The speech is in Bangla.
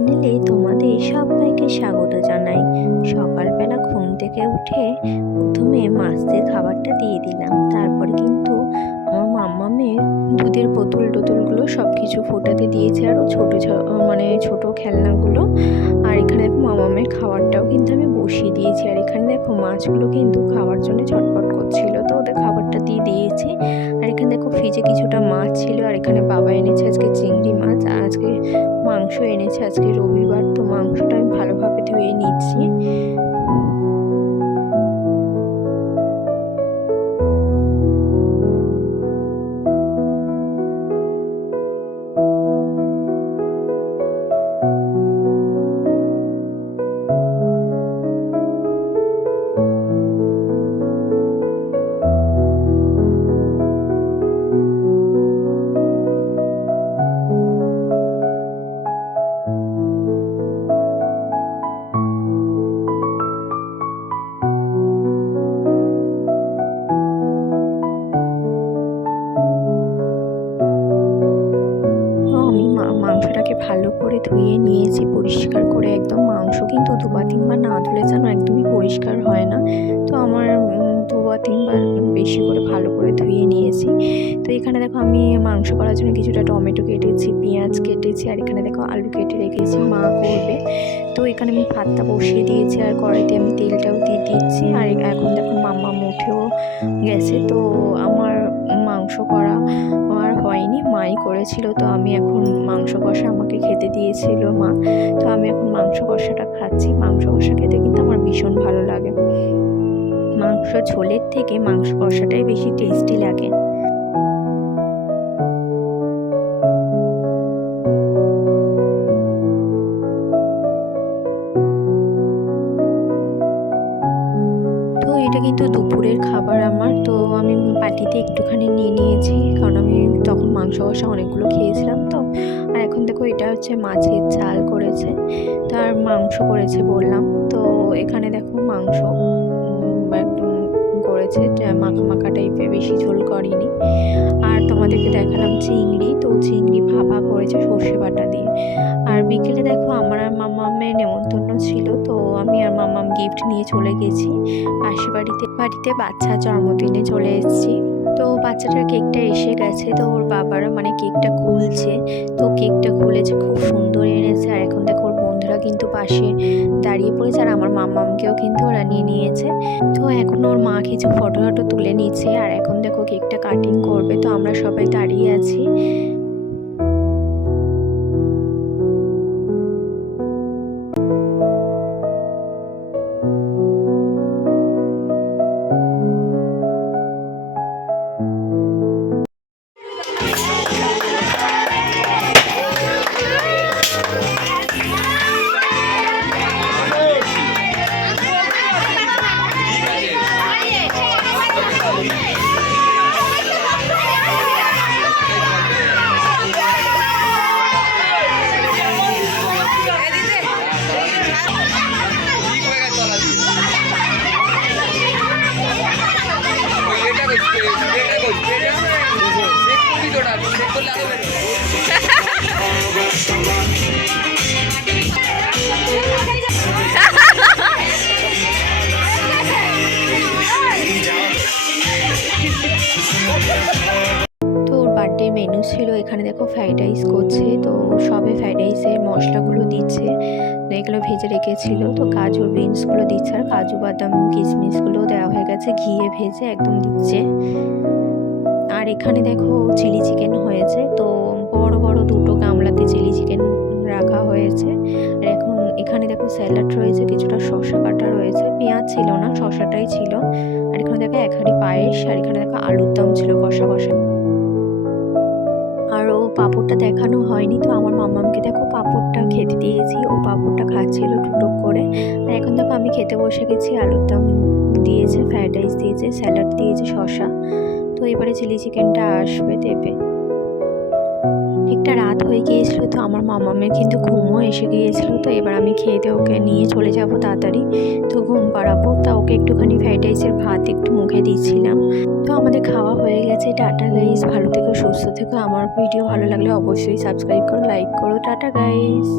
চ্যানেলে তোমাদের সবাইকে স্বাগত জানাই। সকালবেলা ঘুম থেকে উঠে প্রথমে মাছদের খাবারটা দিয়ে দিলাম। তারপর কিন্তু আমার মাম্মা মাম্মামের দুধের বোতল টোতলগুলো সব কিছু ফোটাতে দিয়েছে আরও ছোটো মানে ছোটো খেলনাগুলো। আর এখানে দেখো মামামের খাবারটাও কিন্তু আমি বসিয়ে দিয়েছি। আর এখানে দেখো মাছগুলো কিন্তু খাওয়ার জন্য ছটপট করছিল। তো ওদের খাবারটা দিয়ে দিয়েছি। আর এখানে দেখো ফ্রিজে কিছুটা মাছ ছিল। আর এখানে বাবা এনেছে আজকে মাংস এনেছে। আজকে রবিবার তো মাংসটা আমি ভালোভাবে ধুয়ে নিচ্ছি। মাংসটাকে ভালো করে ধুয়ে নিয়েছি, পরিষ্কার করে একদম মাংস কিন্তু দুবার তিনবার না ধুলে যেন একদমই পরিষ্কার হয় না। তো আমার দুবার তিনবার বেশি করে ভালো করে ধুয়ে নিয়েছি। তো এখানে দেখো আমি মাংস করার জন্য কিছুটা টমেটো কেটেছি, পেঁয়াজ কেটেছি, আর এখানে দেখো আলু কেটে রেখেছি, মা করবে। তো এখানে আমি ভাতটা বসিয়ে দিয়েছি, আর কড়াইতে আমি তেলটাও দিয়ে দিচ্ছি। আর এখন দেখো মাম্মা মুঠেও গেছে, তো আমার মাংস করা আর করেছিল, তো আমি এখন মাংস কষা আমাকে খেতে দিয়েছিল মা। তো আমি এখন মাংস কষাটা খাচ্ছি। মাংস কষা খেতে কিন্তু আমার ভীষণ ভালো লাগে। মাংস ঝোলের থেকে মাংস কষাটাই বেশি টেস্টি লাগে। এটা কিন্তু দুপুরের খাবার আমার। তো আমি পাটিতে একটুখানি নিয়ে নিয়েছি। মাংস কষা অনেকগুলো খেয়েছিলাম তো। আর এখন দেখো এটা হচ্ছে মাছের চাল করেছে। তার মাংস করেছে বললাম। তো এখানে দেখো মাংস করেছে। মাখা মাখা টাইপের বেশি ঝোল করেনি। আর তোমাদেরকে দেখালাম চিংড়ি। তো চিংড়ি ভাপা করেছে সর্ষে বাটা দিয়ে। আর বিকেলে দেখো আমার আর মামামের নেমন্তন্ন ছিল। তো আমি আর মামাম গিফট নিয়ে চলে গেছি। পাশে বাড়িতে বাড়িতে বাচ্চা জন্মদিনে চলে এসেছি। বাচ্চাটার কেকটা এসে গেছে তো ওর বাবারা মানে কেকটা খুলছে। তো কেকটা খুলেছে, খুব সুন্দর এনেছে। আর এখন দেখো ওর বন্ধুরা কিন্তু পাশে দাঁড়িয়ে পড়েছে আর আমার মামামকেও কিন্তু ওরা নিয়ে নিয়েছে। তো এখন ওর মা কিছু ফটো টটো তুলে নিচ্ছে আর এখন দেখো কেকটা কাটিং করবে। তো আমরা সবাই দাঁড়িয়ে আছি। তো ওর বার্থডে মেনু ছিল, এখানে দেখো ফ্রাইড রাইস করছে, তো সবে ফ্রাইড রাইসের মশলাগুলো দিচ্ছে। এগুলো ভেজে রেখেছিল, তো কাজু বিনসগুলো দিচ্ছে, আর কাজু বাদাম কিশমিশগুলো দেওয়া হয়ে গেছে, ঘিয়ে ভেজে একদম দিচ্ছে। আর এখানে দেখো চিলি চিকেন হয়েছে, তো বড় বড় দুটো গামলাতে চিলি চিকেন রাখা হয়েছে। আর এখন এখানে দেখো স্যালাড রয়েছে, কিছুটা রয়েছে পেঁয়াজ ছিল না, শসাটাই ছিল। আর এখানে দেখো এক হাঁড়ি পায়েস, আর এখানে দেখো আলুর দম ছিল কষা কষা। আর ও পাঁপড়টা দেখানো হয়নি, তো আমার মামামকে দেখো পাঁপড়টা খেতে দিয়েছি। ও পাঁপড়টা খাচ্ছিল টুটুক করে। আর এখন দেখো আমি খেতে বসে গেছি, আলুর দম দিয়েছে ফ্রাইড রাইস দিয়েছে, স্যালাড দিয়েছে, শসা। তো এবারে চিলি চিকেনটা আসবে দেবে। একটা রাত হয়ে গিয়েছিল তো আমার মামামের কিন্তু ঘুমও এসে গিয়েছিল তো এবার আমি খেয়ে দিয়ে ওকে নিয়ে চলে যাব তাড়াতাড়ি। তো ঘুম পাড়াবো, তা ওকে একটুখানি ফ্রাইড রাইসের ভাত একটু মুখে দিয়েছিলাম তো আমাদের খাওয়া হয়ে গেছে, টাটা গাইস ভালো থেকো, সুস্থ থেকো। আমার ভিডিও ভালো লাগলে অবশ্যই সাবস্ক্রাইব করো লাইক করো, টাটা গাইস